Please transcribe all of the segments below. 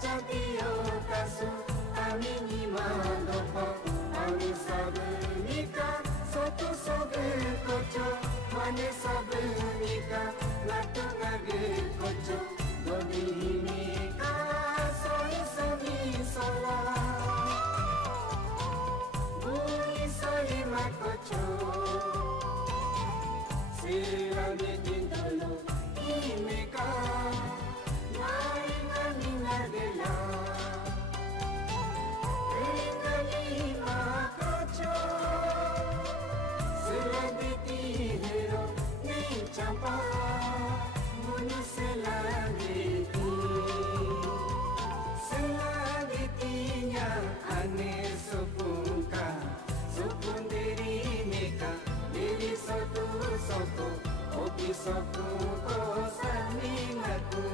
Chatio kasu amini malopo ami sabenika sotu sobe kocho mane sabenika latu ngage kocho doni hinika soi sami sola bui soi makocho sila de tindolo imeka Soku ko samingaku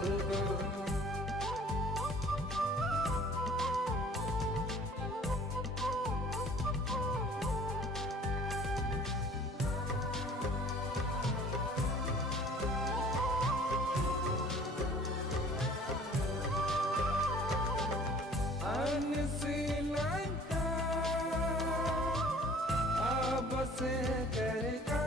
Ane Sri Lanka abase kareka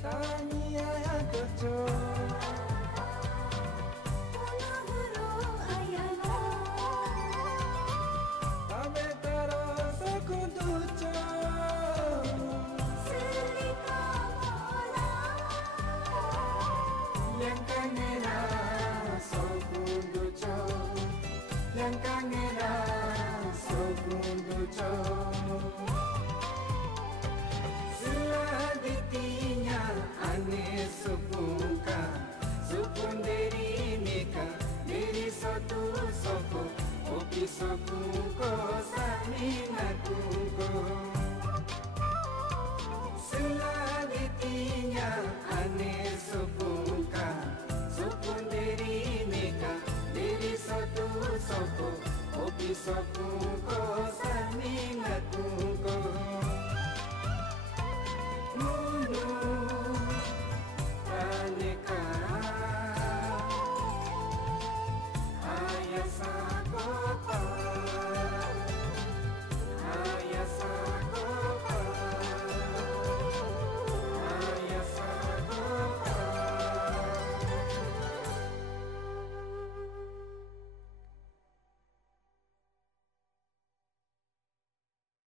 Tanya yang kecil Pulau ayana Kami terasa kunduca Selika mola Yang kanera so kunduca Yang kanera so kunduca Ane supuka supunderi meka diri sotu soko opi sokuko saminakuko seladitinya ane supuka supunderi meka diri sotu soko opi sokuko